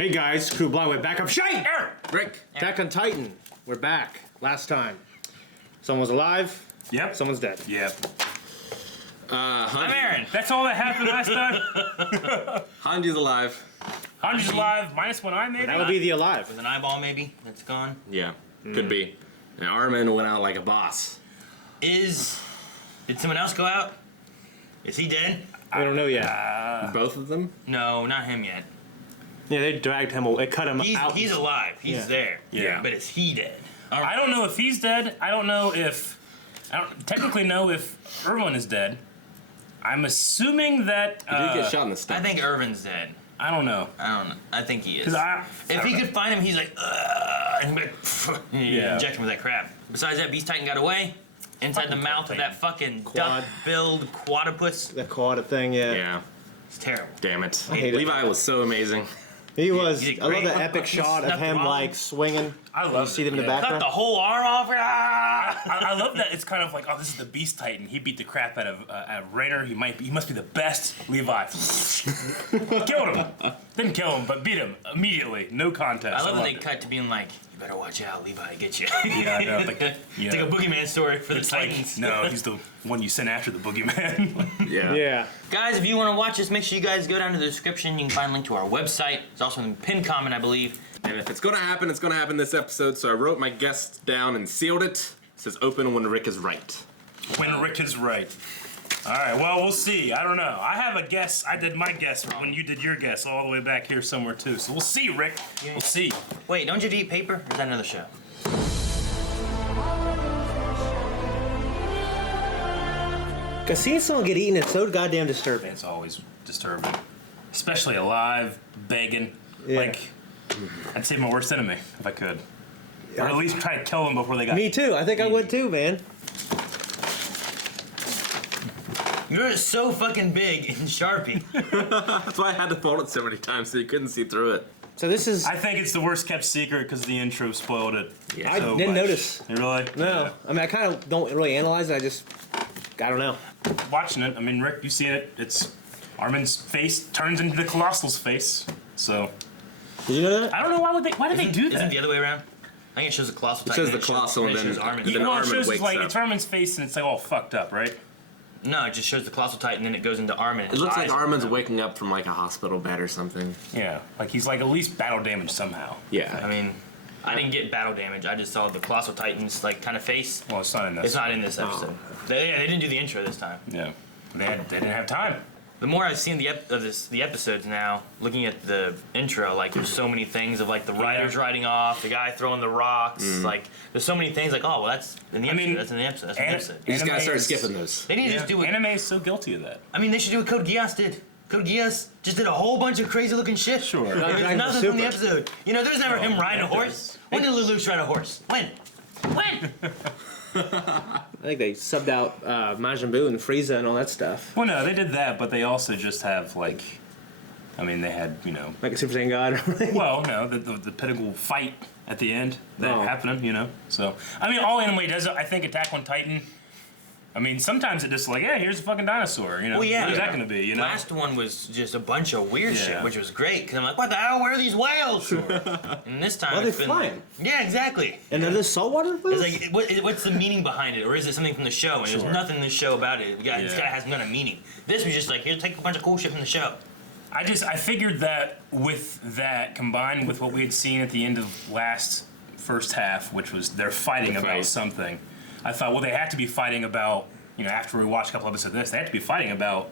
Hey guys, Crew Blindway back up. Shite! Rick. Attack on Titan. We're back. Last time. Someone's alive. Yep. Someone's dead. Yep. I'm Aaron. That's all that happened last time? Hanji's alive. Hanji's alive, minus one eye maybe? That would be the alive. With an eyeball maybe that's gone. Yeah, could be. And Armin went out like a boss. Did someone else go out? Is he dead? I don't know yet. Both of them? No, not him yet. Yeah, they dragged him. They cut him out. He's alive. He's there. Yeah. But is he dead? I don't know if he's dead. I don't technically know if Erwin is dead. I'm assuming that... He did get shot in the stomach. I think Irvin's dead. I don't know. I think he is. If he could find him, he's like, and he'd be like, inject him with that crap. Besides that, Beast Titan got away. Inside the mouth of that fucking duck-billed quadrupus. The quad thing, yeah. Yeah. It's terrible. Damn it. hate it. Levi was so amazing. He was. he did I love great. the epic shot of him like swinging. I love You see them in the Cut background. the whole arm off. I love that it's kind of like, oh, this is the Beast Titan. He beat the crap out of Rainer. He must be the best. Levi killed him. Didn't kill him, but beat him immediately. No contest. I love that they loved it. cut to being like, you better watch out, Levi, get you. Yeah, I know. It's like a boogeyman story for the It's Titans. like, no, he's the one you sent after the boogeyman. Yeah. Yeah. Guys, if you want to watch this, make sure you guys go down to the description. You can find a link to our website. It's also in the pinned comment, I believe. And if it's gonna happen, it's gonna happen this episode. So I wrote my guest down and sealed it. It says open when Rick is right. When Rick is right. All right, well, we'll see. I don't know. I have a guess. I did my guess when you did your guess all the way back here somewhere, too. So we'll see, Rick. We'll see. Wait, don't you have to eat paper? Or is that another show? Cause seeing someone get eaten is so goddamn disturbing. It's always disturbing. Especially alive, begging. Yeah. Like, I'd save my worst enemy if I could. Or at least try to kill them before they got... Me too. I think I would too, man. You're so fucking big in Sharpie. That's why I had to fold it so many times so you couldn't see through it. So this is. I think it's the worst kept secret because the intro spoiled it. Yeah. I so didn't much. notice. You really? No. I mean, I kind of don't really analyze it. I don't know. Watching it, I mean, Rick, you see it. It's Armin's face turns into the Colossal's face. So Did you know that? I don't know why did they do Isn't it that? the other way around? I think it shows the Colossal Titan. says the Colossal and it shows then- Armin. and then Well, it Armin shows wakes like up. it's Armin's face and it's like all fucked up, right? No, it just shows the Colossal Titan, then it goes into Armin. It looks like Armin's waking up from like a hospital bed or something. Yeah, like he's like at least battle damaged somehow. Yeah. I mean, I didn't get battle damage. I just saw the Colossal Titan's like kind of face. Well, it's not in this. It's not in this episode. They didn't do the intro this time. Yeah, they didn't have time. The more I've seen the episodes now, looking at the intro, like there's so many things of like the riders riding off, the guy throwing the rocks, like there's so many things like, oh well, that's in the episode. That's in the episode. That's in the episode. You just gotta Anime start is- skipping those. They need to just do it. Anime is so guilty of that. I mean, they should do what Code Geass did. Code Geass just did a whole bunch of crazy looking shit. Sure. There's Dragon Ball nothing from the Super. episode. You know, there's never him riding a horse. When did Lelouch ride a horse? When? When? I think they subbed out Majin Buu and Frieza and all that stuff. Well, no, they did that, but they also just have like, I mean, they had Like a Super Saiyan God. well, no, the pinnacle fight at the end that Oh. happening, So I mean, all anime does. I think Attack on Titan. I mean, sometimes it just like, yeah, here's a fucking dinosaur, Well, yeah. What is that gonna be, Last one was just a bunch of weird Yeah. shit, which was great. Cause I'm like, what the hell? Where are these whales? And this time Well, it's they're been flying. Yeah, exactly. And are this saltwater whales? It's like, what's the meaning behind it, or is it something from the show? And Sure. there's nothing in the show about it. This Yeah. guy has none of meaning. This was just like, here, take a bunch of cool shit from the show. I figured that with that combined with what we had seen at the end of first half, which was they're fighting The about fight. something. I thought, well, they have to be fighting about, after we watched a couple episodes of this, they have to be fighting about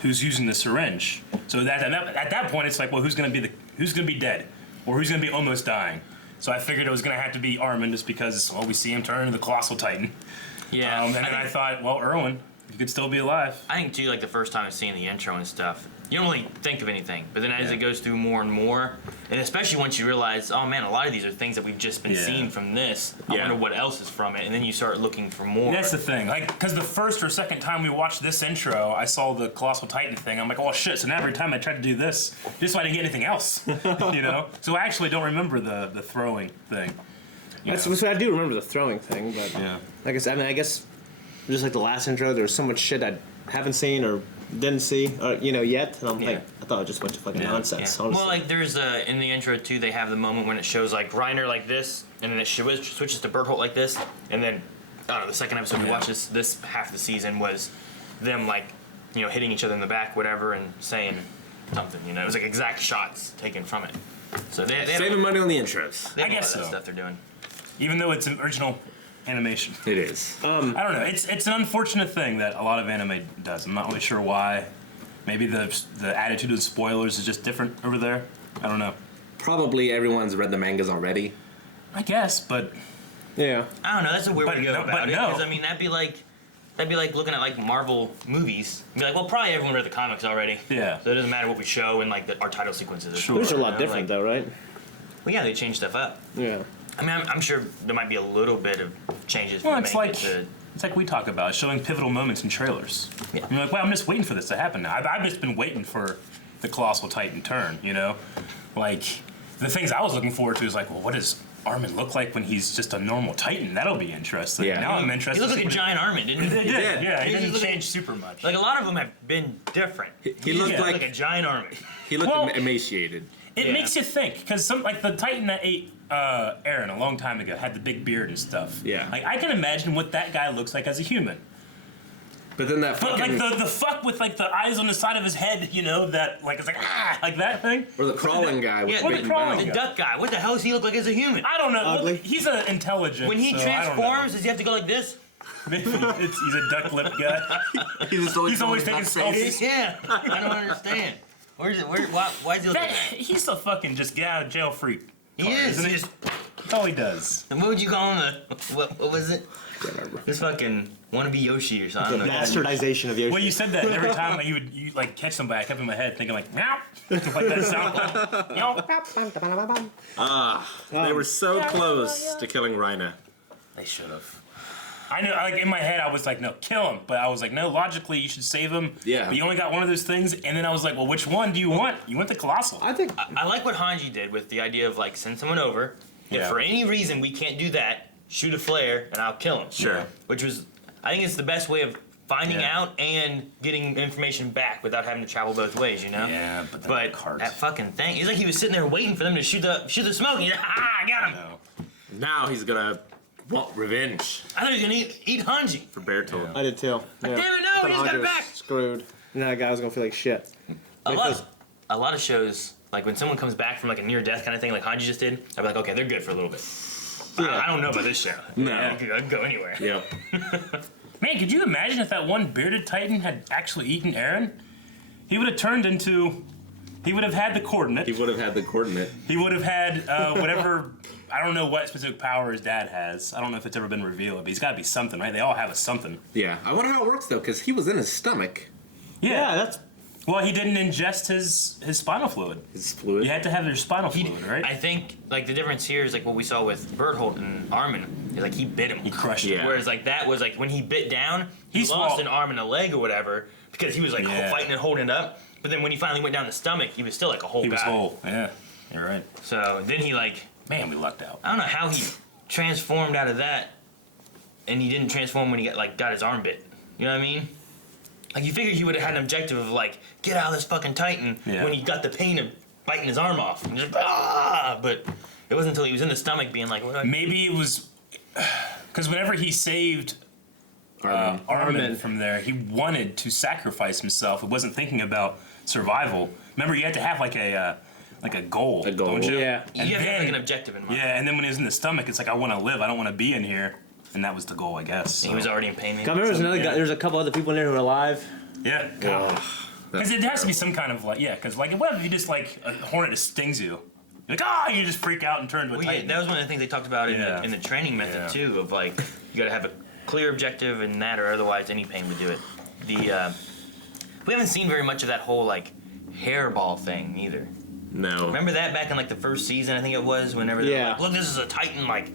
who's using the syringe. So at that point, it's like, well, who's gonna be dead, or who's gonna be almost dying? So I figured it was gonna have to be Armin, just because, well, we see him turn into the Colossal Titan. Yeah. And then I thought, well, Erwin, you could still be alive. I think too, like the first time I've seen the intro and stuff, you don't really think of anything. But then as Yeah. it goes through more and more, and especially once you realize, oh man, a lot of these are things that we've just been Yeah. seeing from this. I Yeah. wonder what else is from it, and then you start looking for more. That's the thing, like, because the first or second time we watched this intro, I saw the Colossal Titan thing. I'm like, oh shit! So now every time I try to do this, just so I didn't get anything else, So I actually don't remember the throwing thing. That's what I do remember, the throwing thing, but Yeah. I guess just like the last intro, there was so much shit I haven't seen or didn't see, yet, and I'm Yeah. like, I thought it was just a bunch of fucking nonsense. Yeah. Honestly. Well, like there's in the intro too, they have the moment when it shows like Reiner like this, and then it switches to Berthold like this, and then I don't know, the second episode we watched this half of the season was them like hitting each other in the back, whatever, and saying something. It was like exact shots taken from it. So they Saving money on the intros. they have I a lot guess of that so. stuff they're doing. Even though it's an original animation. It is. I don't know. It's an unfortunate thing that a lot of anime does. I'm not really sure why. Maybe the attitude of the spoilers is just different over there. I don't know. Probably everyone's read the mangas already. I guess, but yeah. I don't know. That's a weird way to go no- about but it. no. Because I mean, that'd be like looking at like Marvel movies. Be like, well, probably everyone read the comics already. Yeah. So it doesn't matter what we show in like our title sequences. Sure. Which is a lot You know, different, though, right? Well, yeah, they change stuff up. Yeah. I mean, I'm sure there might be a little bit of changes. well, from it's manga like to, it's like we talk about showing pivotal moments in trailers. Yeah. You're like, well, I'm just waiting for this to happen now. I've just been waiting for the colossal titan turn. Like the things I was looking forward to is like, well, what does Armin look like when he's just a normal titan? That'll be interesting. Yeah. Now I'm he interested. looked to like a see giant Armin, didn't what he? he did. did. Yeah, he He didn't looked change super much. Like a lot of them have been different. He looked Yeah. like a giant Armin. he looked Well- emaciated. It Yeah. makes you think, because like the Titan that ate Eren a long time ago had the big beard and stuff. Yeah. Like I can imagine what that guy looks like as a human. But then that But fucking like the fuck with like the eyes on the side of his head, that like it's like like that thing. or the crawling guy with Yeah, big the crawling mouth. The duck guy. What the hell does he look like as a human? I don't know. Ugly. He's an intelligent. When he so I don't know. transforms, does he have to go like this? Maybe he's a duck lip guy. He's always taking selfies. Yeah, I don't understand. Where's it? Why does he look like that? He's a fucking just get out of jail freak. He is. Isn't he? He's- That's all he does. What would you call him? What was it? Can't remember. This fucking wannabe Yoshi or The something. bastardization of Yoshi. Well, you said that and every time like, you like catch somebody, I kept in my head thinking like meow, like that sound. Meow. They were so close to killing Reiner. They should have. I know, like in my head, I was like, no, kill him. But I was like, no, logically, you should save him. Yeah. But you only got one of those things. And then I was like, well, which one do you want? You want the colossal. I think I like what Hanji did with the idea of like send someone over. If Yeah. for any reason we can't do that, shoot a flare and I'll kill him. Sure. Which was, I think it's the best way of finding Yeah. out and getting information back without having to travel both ways. Yeah, but then But the cards. that fucking thing, it's like he was sitting there waiting for them to shoot the smoke. And he's like, I got him. No. Now he's gonna want revenge I thought he was gonna eat Hanji. for Bertold. I did too. Yeah. damn it, no, I he thought just got Andre it was back. Screwed. And that guy was gonna feel like shit. A Because- lot of shows, like when someone comes back from like a near death kind of thing, like Hanji just did, I'd be like, okay, they're good for a little bit. I don't know about this show. No. I could go anywhere. Yep. Man, could you imagine if that one bearded titan had actually eaten Eren? He would have turned into. He would have had the coordinate. He would have had the coordinate. He would have had whatever. I don't know what specific power his dad has. I don't know if it's ever been revealed, but he's got to be something, right? They all have a something. Yeah. I wonder how it works though, because he was in his stomach. Yeah, that's Well, he didn't ingest his spinal fluid. His fluid. You had to have your spinal fluid, right? I think like the difference here is like what we saw with Berthold and Armin is like he bit him. He crushed it. Yeah. Whereas like that was like when he bit down, he He lost swallowed- an arm and a leg or whatever because he was like Yeah. fighting and holding it up. But then when he finally went down the stomach, he was still like a whole He was guy. whole. Yeah, you're right. So then he like Man, we lucked out. I don't know how he transformed out of that, and he didn't transform when he got his arm bit. You know what I mean? Like you figured he would have had an objective of like get out of this fucking Titan Yeah. when he got the pain of biting his arm off. And just, ah! But it wasn't until he was in the stomach being like, what do I- Maybe it was because whenever he saved Armin Armin. from there, he wanted to sacrifice himself. He wasn't thinking about survival. Remember, you had to have like a goal, A goal. don't you? Yeah. you And have to have like then- an objective in mind. Yeah, and then when he was in the stomach, it's like I want to live. I don't want to be in here, and that was the goal, I guess. He was already in pain. I remember there's another yeah. guy. There's a couple other people in there who are alive. Yeah. Because it has to be some kind of like because like what if you just like a hornet just stings you? You're like you just freak out and turn into a Well, yeah, titan. that was one of the things they talked about Yeah. in the training method Yeah. too. Of like, you got to have a clear objective in that, or otherwise any pain would do it. We haven't seen very much of that whole like hairball thing either. No. Remember that back in like the first season, I think it was. Whenever they were Yeah. like, look, this is a Titan like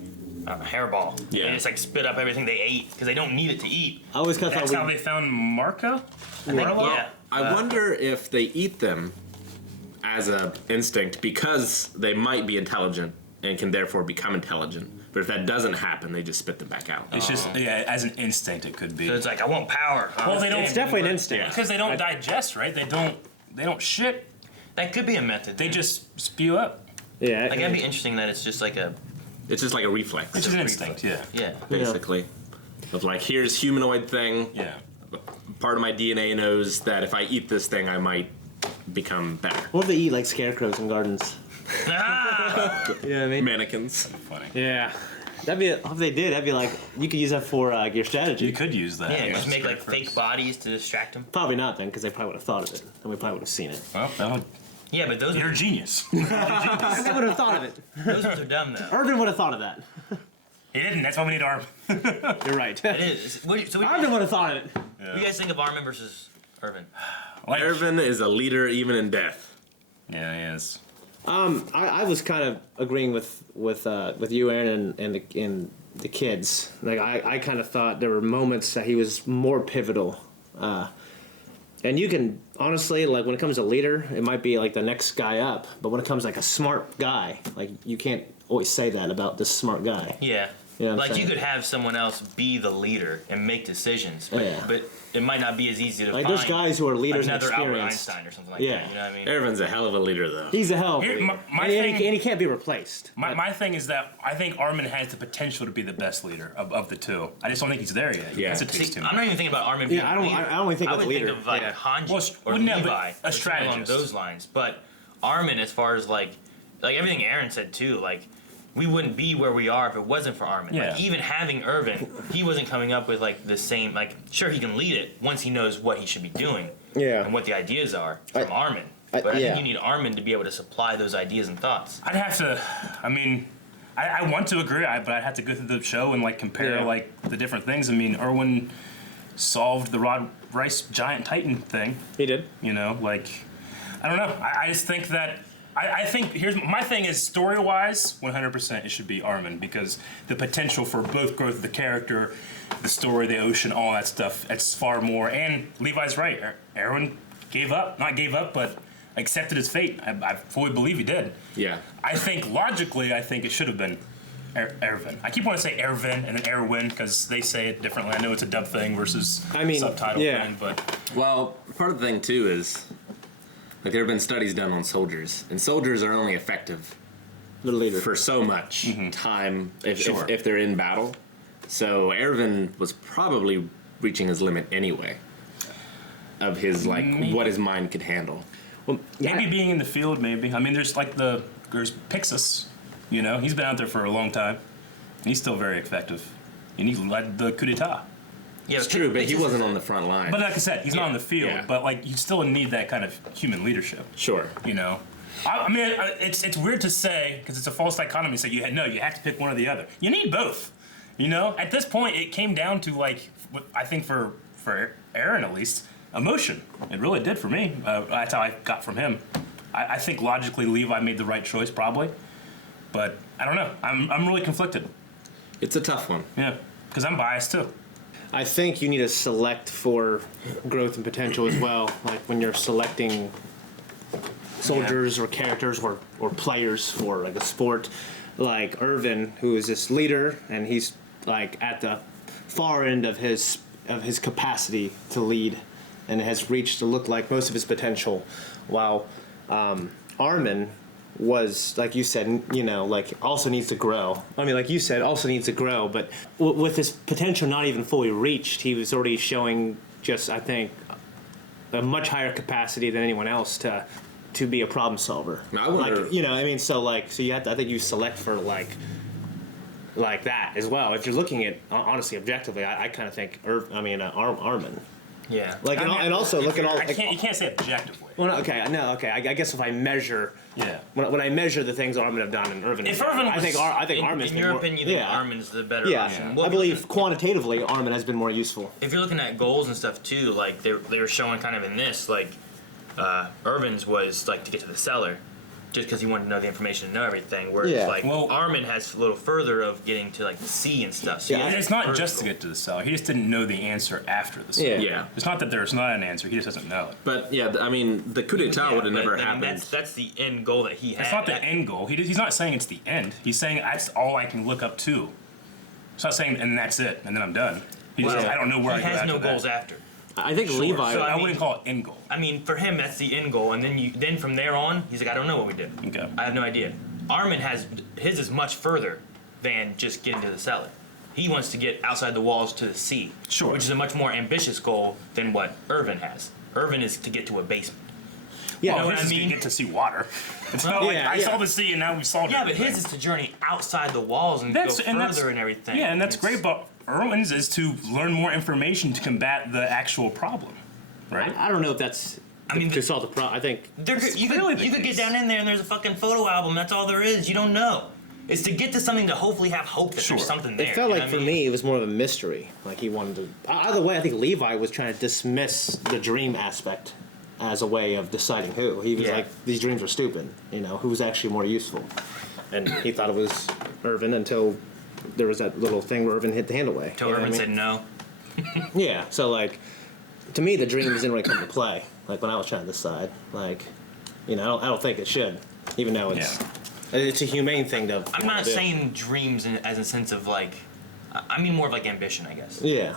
hairball. Yeah. They just like spit up everything they ate because they don't need it to eat. I always kind of That's thought how they found Marco. Well, yeah. I wonder if they eat them as a instinct because they might be intelligent and can therefore become intelligent. But if that doesn't happen, they just spit them back out. It's just as an instinct, it could be. So it's like I want power. Well, they don't. It's definitely an instinct. Because they don't digest, right? They don't shit. That could be a method. They then. just spew up. Yeah. Like that'd be interesting that it's just like a It's just like a reflex, It's an instinct, yeah. yeah. basically. Of like, here's humanoid thing. Yeah. Part of my DNA knows that if I eat this thing, I might become better. What if they eat like scarecrows in gardens? Ah! You know what I mean? Mannequins. Funny. Yeah. That'd be, if they did, that'd be like, you could use that for your strategy. You could use that. Yeah, just make like Scarecrows. fake bodies to distract them. Probably not then, because they probably would have thought of it. And we probably would have seen it. Well, Yeah, but those you're a genius. I would have thought of it. those ones are dumb though. Irvin would have thought of that. He didn't. That's why we need arm. You're right. It is. So what Irvin would have thought of it. do you guys think of Armin versus Erwin? Like, Erwin is a leader even in death. yeah, he is. I was kind of agreeing with you, Aaron, and the kids. Like I kind of thought there were moments that he was more pivotal. And you can honestly, like when it comes to leader, it might be like the next guy up. But when it comes like a smart guy, like you can't always say that about this smart guy. Yeah. Yeah, I'm like saying. you could have someone else be the leader and make decisions, but, Yeah. but it might not be as easy to Like find. there's guys who are leaders and another Albert experienced. Einstein or something like Yeah. that. You know what I mean? Erwin's a hell of a leader, though. He's a hell of a Here, leader. my and, thing- and he can't be replaced. My thing is that I think Armin has the potential to be the best leader of the two. I just don't think he's there yet. He Yeah. hesitates See, too I'm much. not even thinking about Armin being Yeah, I a don't- leader. I only think I of would leader. think of like Yeah. Hanji Well, or wouldn't have Levi, a or something strategist. along those lines. But Armin, as far as like everything Aaron said too, like we wouldn't be where we are if it wasn't for Armin. Yeah. Like even having Erwin, he wasn't coming up with like the same. Like sure, he can lead it once he knows what he should be doing. Yeah. And what the ideas are from Armin. I- But I yeah. think you need Armin to be able to supply those ideas and thoughts. I'd have to. I mean, I want to agree, but I'd have to go through the show and like compare Yeah. like the different things. I mean, Erwin solved the Rod Rice giant Titan thing. He did. You know, like I don't know. I just think that. I think here's my thing is story wise, 100% it should be Armin because the potential for both growth of the character, the story, the ocean, all that stuff, it's far more. And Levi's right. Erwin not gave up, but accepted his fate. I fully believe he did. Yeah. I think logically, it should have been Erwin. I keep wanting to say Erwin and then Erwin because they say it differently. I know it's a dub thing versus subtitle yeah. thing, but Well, part of the thing, too, is like there have been studies done on soldiers, and soldiers are only effective The leader. for so much time Sure. if they're in battle. So Erwin was probably reaching his limit anyway of his like what his mind could handle. Well, maybe being in the field, maybe. I mean, there's Pixis, you know, he's been out there for a long time, and he's still very effective, and he led the coup d'état. Yeah, It's true, but he wasn't on the front line. But like I said, he's not on the field. Yeah. But like, you still need that kind of human leadership. Sure. You know, I mean, it's weird to say because it's a false dichotomy. Say you have to pick one or the other. You need both. You know, at this point, it came down to like, I think for Aaron at least, emotion. It really did for me. That's how I got from him. I think logically Levi made the right choice probably, but I don't know. I'm really conflicted. It's a tough one. Yeah, because I'm biased too. I think you need to select for growth and potential as well. Like when you're selecting soldiers or characters or players for like a sport, like Erwin, who is this leader, and he's like at the far end of his capacity to lead, and has reached to look like most of his potential, while Armin was, like you said, you know, like also needs to grow. I mean, like you said, also needs to grow, but with his potential not even fully reached, he was already showing just, I think, a much higher capacity than anyone else to be a problem solver. I wonder- Like, you know, I mean, so you have to, I think you select for like that as well. If you're looking at, honestly, objectively, I kind of think, Armin. Yeah. Like, and also look at all. You can't say objectively. Well, okay. I guess if I measure, Yeah. when I measure the things Armin have done and Erwin, If have done, Erwin I think was- I think Armin's in been your more, opinion, you think yeah, Armin's the better yeah. option? I Well, believe quantitatively Armin has been more useful. if you're looking at goals and stuff too, like they were showing kind of in this, like Irvin's was like to get to the cellar, just because he wanted to know the information and know everything. Whereas Yeah. like Well- Armin has a little further of getting to like the sea and stuff. So Yeah, he And has it's not further just to goal. get to the cellar. He just didn't know the answer after the cellar. Yeah. Yeah. It's not that there's not an answer. He just doesn't know it. But yeah, I mean, the coup d'état would have but, never I mean, happened. that's the end goal that he had. It's not the end goal. He's not saying it's the end. He's saying that's all I can look up to. It's not saying and that's it and then I'm done. He just Well, says I don't know where I he go has after no that. goals after. I think Levi. So, I I mean- wouldn't call it end goal. I mean, for him, that's the end goal, and then from there on, he's like, I don't know what we did. Okay. I have no idea. Armin has his is much further than just getting to the cellar. He wants to get outside the walls to the sea, Sure. which is a much more ambitious goal than what Erwin has. Erwin is to get to a basement. yeah, Well, what his I is to mean? get to see water. It's not like Yeah, I yeah. saw the sea and now we solved Yeah, but everything. his is to journey outside the walls and That's- go and that's- further and everything. Yeah, and that's It's- great, but Erwin's is to learn more information to combat the actual problem, right? I don't know if that's. I mean, to solve the problem. I think. You clearly could, the you could get case. down in there and there's a fucking photo album. That's all there is. You don't know. It's to get to something to hopefully have hope that Sure. there's something there. It felt you know like what for I mean? me, it was more of a mystery. Like he wanted to. Either way, I think Levi was trying to dismiss the dream aspect as a way of deciding who. He was Yeah. like, these dreams are stupid. You know, who was actually more useful? And he thought it was Erwin until there was that little thing where Erwin hit the handle way. Until you know what Erwin I said mean? no. Yeah. So like, to me, the dreams didn't really come to play. Like when I was trying to decide, like, you know, I don't think it should, even though it's a humane thing to. I'm wanna not do. saying dreams as a sense of like, I mean more of like ambition, I guess. Yeah.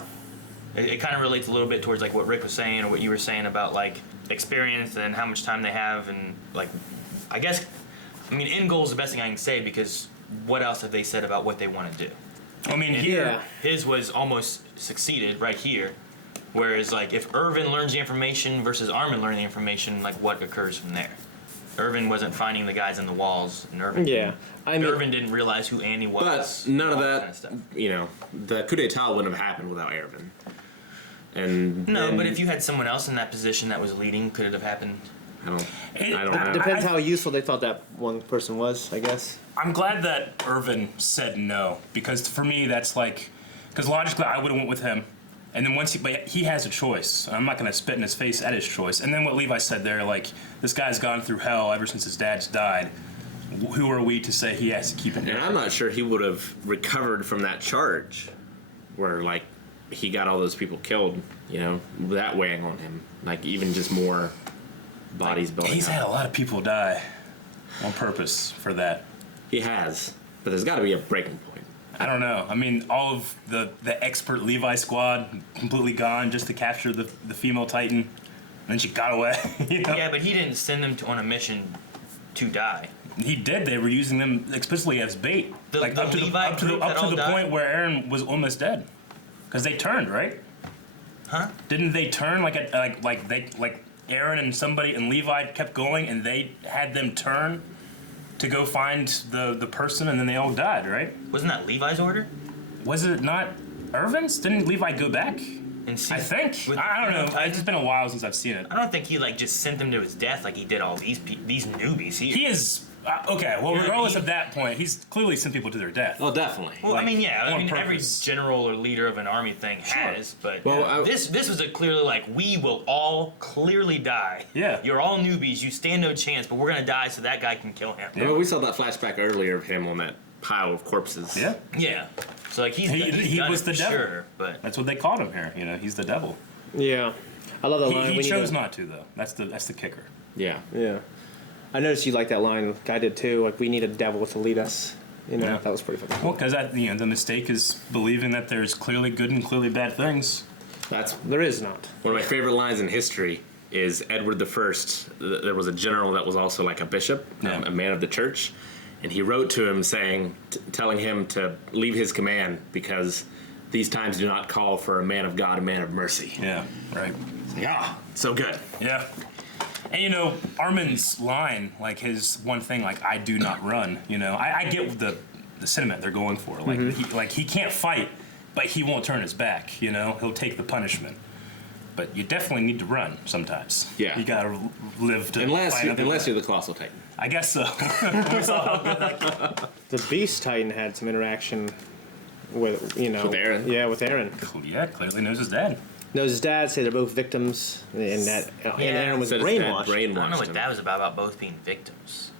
It kind of relates a little bit towards like what Rick was saying or what you were saying about like experience and how much time they have and like, I guess, I mean, end goal is the best thing I can say because what else have they said about what they want to do? I mean, And here, Yeah. his was almost succeeded right here. Whereas like if Erwin learns the information versus Armin learning the information, like what occurs from there? Erwin wasn't finding the guys in the walls, and Erwin Yeah. I mean, Erwin didn't realize who Annie was. But none of all that, kind of stuff. you know, the coup d'état wouldn't have happened without Erwin. And No, then- but if you had someone else in that position that was leading, could it have happened? I don't It- know. depends how useful they thought that one person was, I guess. I'm glad that Erwin said no because for me that's like, because logically I would have went with him, and then but he has a choice. I'm not gonna spit in his face at his choice. And then what Levi said there, like this guy's gone through hell ever since his dad's died. Who are we to say he has to keep it? And I'm not sure he would have recovered from that charge where, like, he got all those people killed, you know, that weighing on him. Like, even just more bodies building He's up. had a lot of people die on purpose for that. He has. But there's got to be a breaking point. I don't know. I mean, all of the expert Levi squad completely gone just to capture the female Titan, and then she got away. You know? Yeah, but he didn't send them on a mission to die. He did. They were using them explicitly as bait, The like up to Levi group that all the died? point where Aaron was almost dead, because they turned, right? Huh? Didn't they turn like Aaron and somebody and Levi kept going, and they had them turn to go find the person, and then they all died, right? Wasn't that Levi's order? Was it not Irvin's? Didn't Levi go back? And see, I think. with I don't the know. Titan? It's been a while since I've seen it. I don't think he like just sent them to his death like he did all these newbies here. He is okay. Well, Yeah, regardless he- of that point, he's clearly sent people to their death. Oh, definitely. Well, I like, mean, yeah. I on mean, every purpose. general or leader of an army thing has, but Well, I- this was a clearly like we will all clearly die. Yeah. You're all newbies. You stand no chance, but we're gonna die so that guy can kill him. Well, we saw that flashback earlier of him on that pile of corpses. Yeah, Yeah. So like he's He done was it the for devil. sure, but that's what they called him here. You know, he's the devil. Yeah. I love the line. He we need chose to- not to though. That's the kicker. Yeah. Yeah. I noticed you like that line. I did too. Like, we need a devil to lead us. You know, Yeah. that was pretty fucking Well, cool. because the mistake is believing that there's clearly good and clearly bad things. That's There is not. one of my favorite lines in history is Edward I. There was a general that was also like a bishop, Yeah. a man of the church, and he wrote to him saying, telling him to leave his command because these times do not call for a man of God, a man of mercy. Yeah, right. Yeah, so good. Yeah. And you know, Armin's line, like his one thing, like I do not run. You know, I get the sentiment they're going for. Like he can't fight, but he won't turn his back. You know, he'll take the punishment. But you definitely need to run sometimes. Yeah. You gotta live to Unless fight another you're day. the Colossal Titan. I guess so. We saw how good that The Beast Titan had some interaction with, you know. With Aaron? Yeah, with Aaron. Yeah, clearly knows his dad. No, his dad said they're both victims, and that and Yeah. Aaron was Said his dad brainwashed. I don't know brainwashed what him. that was about both being victims.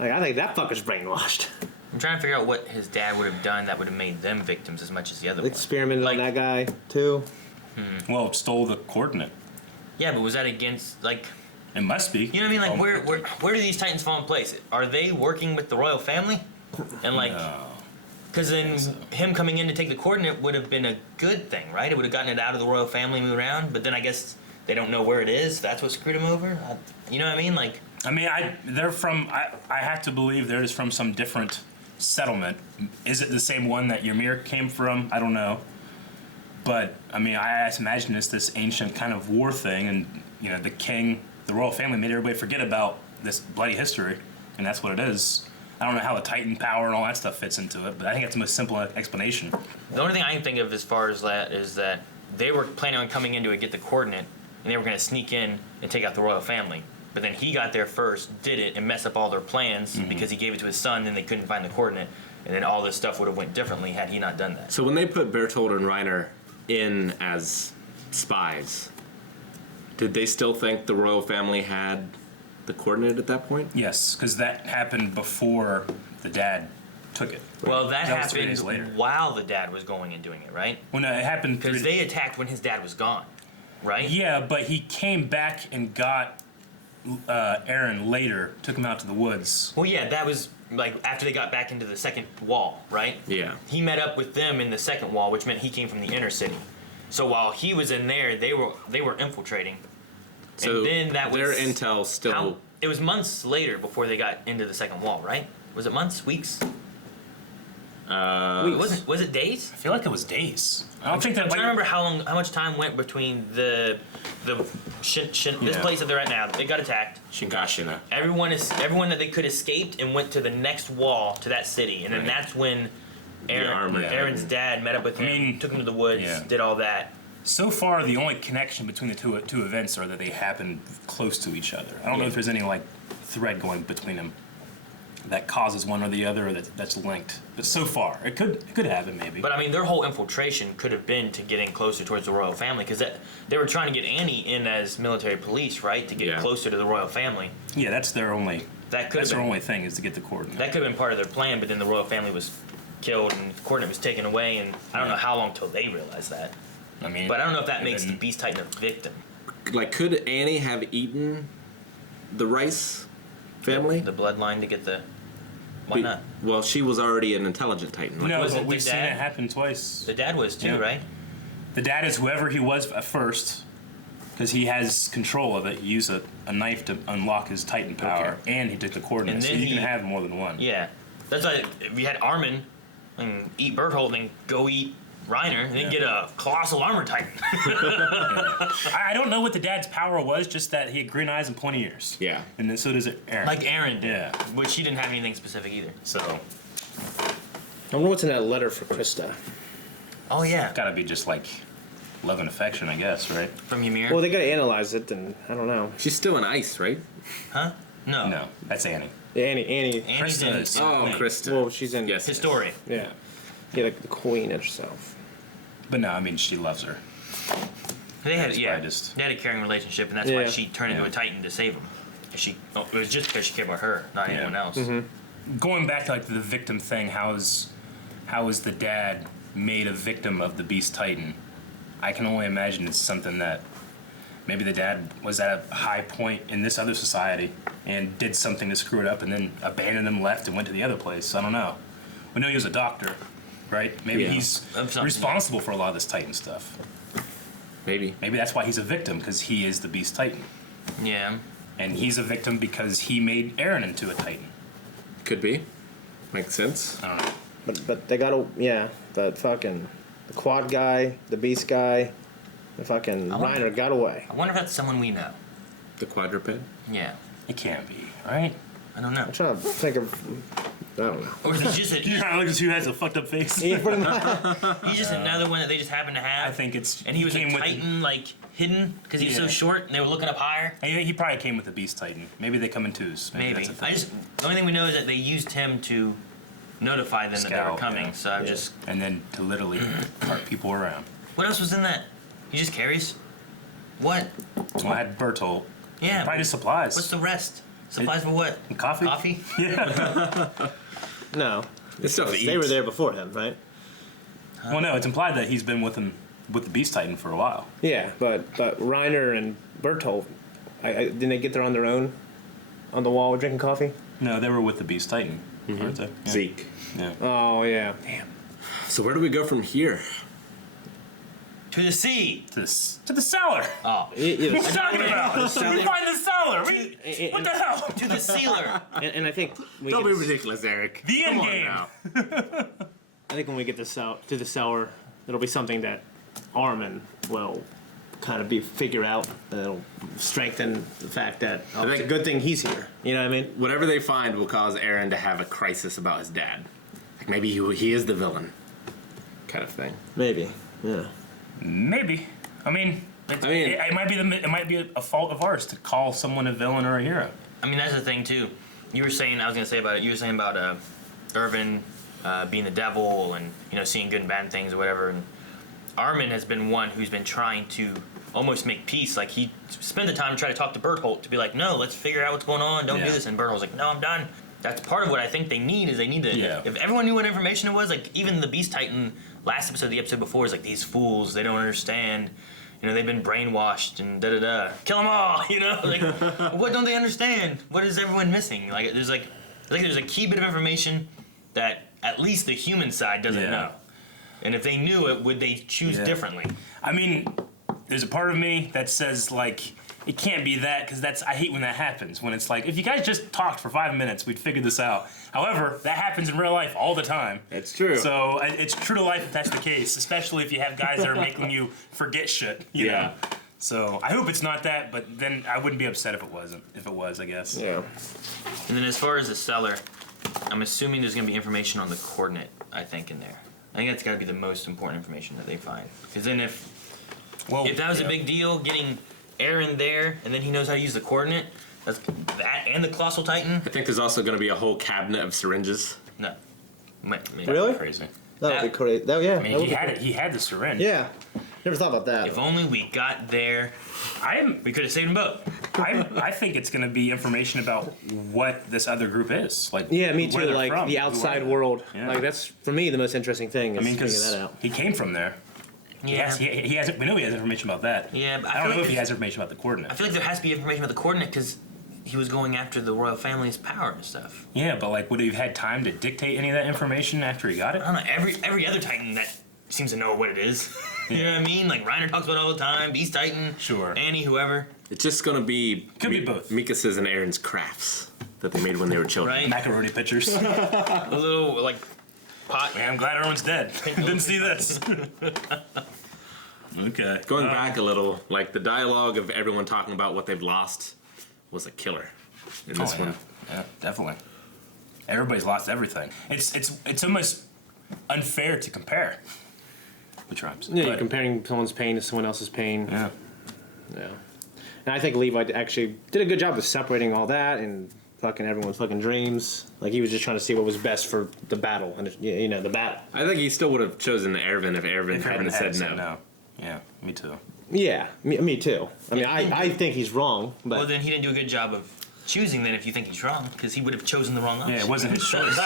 Like, I think that fucker's brainwashed. I'm trying to figure out what his dad would have done that would have made them victims as much as the other one. Experimented on that guy too. Well, it stole the coordinate. Yeah, but was that against like? It must be. You know what I mean? Like, where do these Titans fall in place? Are they working with the royal family? And like, because then him coming in to take the coordinate would have been a good thing, right? It would have gotten it out of the royal family, moved around. But then I guess they don't know where it is. That's what screwed him over. You know what I mean? Like, I mean, they're from. I have to believe they're just from some different settlement. Is it the same one that Ymir came from? I don't know. But I mean, I imagine it's this ancient kind of war thing, and the king, the royal family, made everybody forget about this bloody history, and that's what it is. I don't know how the Titan power and all that stuff fits into it, but I think it's the most simple explanation. the only thing I can think of as far as that is that they were planning on coming in to get the coordinate, and they were going to sneak in and take out the royal family. But then he got there first, did it, and messed up all their plans because he gave it to his son, and they couldn't find the coordinate, and then all this stuff would have went differently had he not done that. So when they put Bertold and Reiner in as spies, did they still think the royal family had the coordinate at that point? Yes, because that happened before the dad took it. Well, that was 3 days happened later. while the dad was going and doing it, right? Well, no, it happened Because they attacked when his dad was gone, right? Yeah, but he came back and got Aaron later, took him out to the woods. Well, yeah, that was like after they got back into the second wall, right? Yeah. He met up with them in the second wall, which meant he came from the inner city. So while he was in there, they were infiltrating. So and then that was their intel still. it was months later before they got into the second wall, right? Was it months, weeks? Was it days? I feel like it was days. I don't think that. I'm trying to remember how much time went between this place that they're at now. They got attacked. Shingashina. Everyone that they could escaped and went to the next wall to that city, and then that's when Aaron's dad met up with him, took him to the woods, did all that. So far, the only connection between the two events are that they happen close to each other. I don't know if there's any thread going between them that causes one or the other, or that's linked. But so far, it could happen maybe. But I mean, their whole infiltration could have been to getting closer towards the royal family, because they were trying to get Annie in as military police, right, to get closer to the royal family. Yeah, that's their only. That's their only thing is to get the coordinate. That could have been part of their plan, but then the royal family was killed and the coordinate was taken away, and I don't know how long till they realized that. I mean, but I don't know if that makes the Beast Titan a victim. Like, could Annie have eaten the Rice family? The bloodline to get the. Why not? Well, she was already an intelligent Titan. No, was but it we've the seen dad? it happen twice. The dad was too, right? The dad is whoever he was at first, because he has control of it. He used a knife to unlock his Titan power, and he took the coordinates, so then he can have more than one. Yeah, that's why if you had Armin and eat Berthold and go eat Reiner, and then get a colossal armor Titan. I don't know what the dad's power was, just that he had green eyes and pointy ears. Yeah. And then so does Aaron. Like Aaron did. Yeah. Which he didn't have anything specific either. So. I wonder what's in that letter for Krista. Oh, yeah. Gotta be just love and affection, I guess, right? From Ymir? Well, they gotta analyze it, and I don't know. She's still in ice, right? Huh? No. No, that's Annie. Yeah, Annie. Annie's in Krista. Well, she's in. Yes. Historian. Yeah. Yeah, like the queen herself. But no, I mean, she loves her. They had, That's why I just- they had a caring relationship, and that's why she turned into a Titan to save him. It was just because she cared about her, not anyone else. Going back to the victim thing, how is the dad made a victim of the Beast Titan? I can only imagine it's something that maybe the dad was at a high point in this other society and did something to screw it up, and then abandoned them, left, and went to the other place. I don't know. We know he was a doctor, right? Maybe he's responsible for a lot of this Titan stuff. Maybe that's why he's a victim, because he is the Beast Titan. Yeah. And he's a victim because he made Aaron into a Titan. Could be. Makes sense. I don't know. But they gotta, the quad guy, the beast guy, the fucking Reiner got away. I wonder if that's someone we know. The quadruped? Yeah. It can't be, right? I don't know. I'm trying to think of, I don't know. Or is he just You're trying to look at who has a fucked up face. Yeah, pretty much. he's just another one that they just happen to have? I think it's. And he was a came with- Titan, hidden, because he was so short, and they were looking up higher? He probably came with the Beast Titan. Maybe they come in twos. Maybe. That's a thing. The only thing we know is that they used him to notify them that they were Scout, coming, yeah. so I'm just... And then to literally cart people around. What else was in that? He just carries? What? Well, I had Bertolt. Yeah. Probably just supplies. What's the rest? Supplies for what? Coffee? Coffee? No, It's stuff to eat. they were there before him, right? Well, no, it's implied that he's been with the Beast Titan for a while. Yeah, but Reiner and Bertolt, didn't they get there on their own, on the wall drinking coffee? No, they were with the Beast Titan, weren't they? Yeah. Zeke. Yeah. Oh yeah, damn. So where do we go from here? To the sea. To the cellar. Oh. What are you talking about? We find the cellar. What the hell? To the sealer. And I think we Don't get be to- ridiculous, Eric. The Come end on game. now. I think when we get to the cellar, it'll be something that Armin will kind of figure out. That'll strengthen the fact that it's a good thing he's here. You know what I mean? Whatever they find will cause Aaron to have a crisis about his dad. Like maybe he is the villain, kind of thing. Maybe. Yeah. Maybe. I mean, it might be a fault of ours to call someone a villain or a hero. I mean, that's the thing, too. You were saying about Erwin being the devil and, seeing good and bad things or whatever. And Armin has been one who's been trying to almost make peace. Like, he spent the time to try to talk to Berthold to be like, no, let's figure out what's going on. Don't do this. And Berthold's like, no, I'm done. That's part of what I think they need to, if everyone knew what information it was, like, even the Beast Titan last episode, the episode before, is like, these fools, they don't understand. They've been brainwashed and da-da-da. Kill them all, Like, what don't they understand? What is everyone missing? Like, there's a key bit of information that at least the human side doesn't know. And if they knew it, would they choose differently? I mean, there's a part of me that says, like, it can't be that, because I hate when that happens. When it's like, if you guys just talked for 5 minutes, we'd figure this out. However, that happens in real life all the time. That's true. So it's true to life if that's the case, especially if you have guys that are making you forget shit. You know? So I hope it's not that, but then I wouldn't be upset if it wasn't. If it was, I guess. Yeah. And then as far as the cellar, I'm assuming there's going to be information on the coordinate, I think, in there. I think that's got to be the most important information that they find. Because then if that was a big deal, getting Aaron there, and then he knows how to use the coordinate, that and the Colossal Titan. I think there's also going to be a whole cabinet of syringes. No. Really? Crazy. That would be crazy. Yeah. I mean, he had the syringe. Yeah. Never thought about that. If only we got there, we could have saved them both. I think it's going to be information about what this other group is. Like, Yeah, me too. where they're Like from, the who outside are they. world. Yeah. Like that's for me the most interesting thing. Is I mean, figuring because that out. he came from there. Yeah. He has. We know he has information about that. Yeah, but I don't know if he has information about the coordinate. I feel like there has to be information about the coordinate because he was going after the royal family's power and stuff. Yeah, but like, would he have had time to dictate any of that information after he got it? I don't know. Every other Titan that seems to know what it is. You know what I mean? Like Reiner talks about it all the time. Beast Titan. Sure. Annie, whoever. It's just going to be... Could be both. Mika's and Aaron's crafts that they made when they were children. Right? Macaroni pictures. A little, like, pot. Man, I'm glad everyone's dead. Didn't see this. Okay. Going back a little, like the dialogue of everyone talking about what they've lost was a killer in this one. Yeah, definitely. Everybody's lost everything. It's almost unfair to compare. Which rhymes. Yeah, But- you're comparing someone's pain to someone else's pain. Yeah. Yeah. And I think Levi actually did a good job of separating all that and fucking everyone's fucking dreams. Like he was just trying to see what was best for the battle and the battle. I think he still would have chosen Erwin if Erwin If hadn't everyone said had no. Yeah, me too. Yeah, me too. I mean, I think he's wrong, but Well, then he didn't do a good job of choosing then if you think he's wrong because he would have chosen the wrong option. Yeah, it wasn't his choice.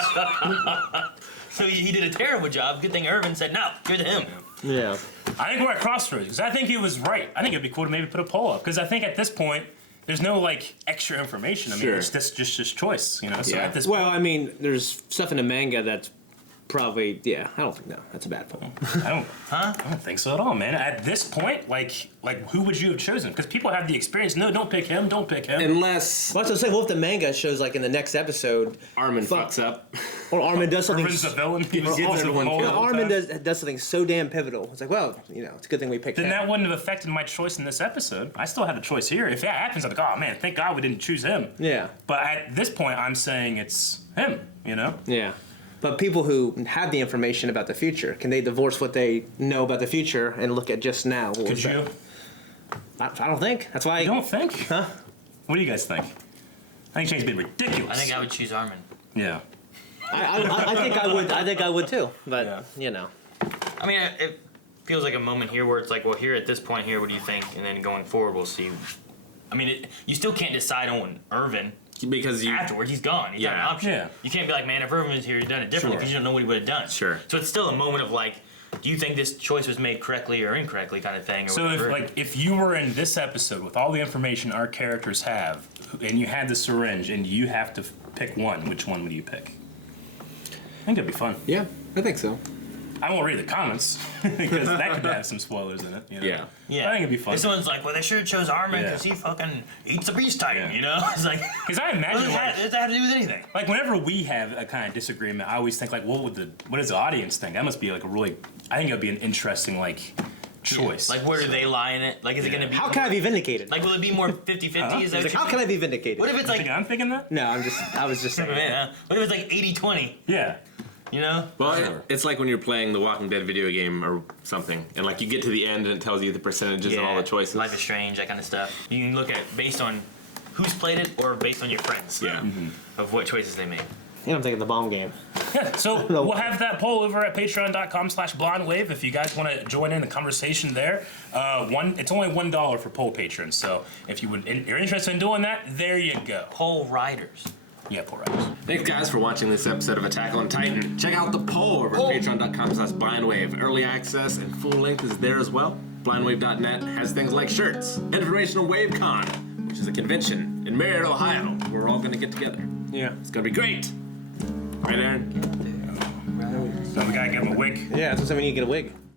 So he did a terrible job. Good thing Erwin said, no, you're to him. yeah. I think we're at crossroads because I think he was right. I think it'd be cool to maybe put a poll up because I think at this point there's no like extra information. I mean, Sure. it's just his choice, you know. So Yeah. at this Well, I mean, there's stuff in the manga that's probably I don't think that's a bad poll. I don't think so at all, man. At this point, like who would you have chosen? Because people have the experience. No, don't pick him. Don't pick him. Unless Well, that's what I'm saying. What if the manga shows like in the next episode, Armin fucks up. or Armin does something? Erwin's the villain. He was Gets everyone the killed. whole Armin time. does something so damn pivotal. It's like, well, it's a good thing we picked Then him. that wouldn't have affected my choice in this episode. I still had a choice here. If that happens, I'm like, oh man, thank God we didn't choose him. Yeah, But at this point, I'm saying it's him. You know. yeah. But people who have the information about the future, can they divorce what they know about the future and look at just now? What Could was you? that? I don't think. That's why. You don't think? Huh? What do you guys think? I think Shane's being ridiculous. I think I would choose Armin. Yeah. I think I would. I think I would too. But I mean, it feels like a moment here where it's like, well, here at this point here, what do you think? And then going forward, we'll see. I mean, you still can't decide on Erwin. Because you afterwards, he's gone. He's not an option. Yeah. You can't be like, man, if Erwin was here, he'd done it differently Sure. because you don't know what he would have done. Sure. So it's still a moment of like, do you think this choice was made correctly or incorrectly, kind of thing? Or So whatever. if you were in this episode with all the information our characters have, and you had the syringe, and you have to pick one, which one would you pick? I think it'd be fun. Yeah, I think so. I won't read the comments because that could have some spoilers in it. You know? Yeah. yeah, I think it'd be fun. This one's like, well, they should have chose Armin Yeah. because he fucking eats the beast titan. Yeah. You know, it's like, Because I what imagine does like, that have to do with anything? like whenever we have a kind of disagreement, I always think like, what does the audience think? That must be like a really, I think it'd be an interesting like choice. Like, where do they lie in it? Like, is it Yeah. going to be? How can I be vindicated? Like, will it be more 50-50? Is that He's what like, you how can I be vindicated? What if it's You like, think I'm thinking that? No, I was just saying. man, what if it's like 80-20? Yeah. You know? Well, Sure. it's like when you're playing the Walking Dead video game or something, and like you get to the end and it tells you the percentages of all the choices. Life is Strange, that kind of stuff. You can look at based on who's played it or based on your friends. Yeah. Of what choices they made. And I'm thinking the bomb game. Yeah, so we'll have that poll over at patreon.com/blondwave if you guys want to join in the conversation there. It's only $1 for poll patrons, so if you're interested in doing that, there you go. Poll riders. Yeah, poll riders. Thanks, guys, for watching this episode of Attack on Titan. Check out the poll over at patreon.com/blindwave. Early access and full length is there as well. Blindwave.net has things like shirts, information on WaveCon, which is a convention in Marietta, Ohio. We're all going to get together. Yeah. It's going to be great. Right, Aaron? So we gotta give him a wig. Yeah, that's what I mean. You get a wig.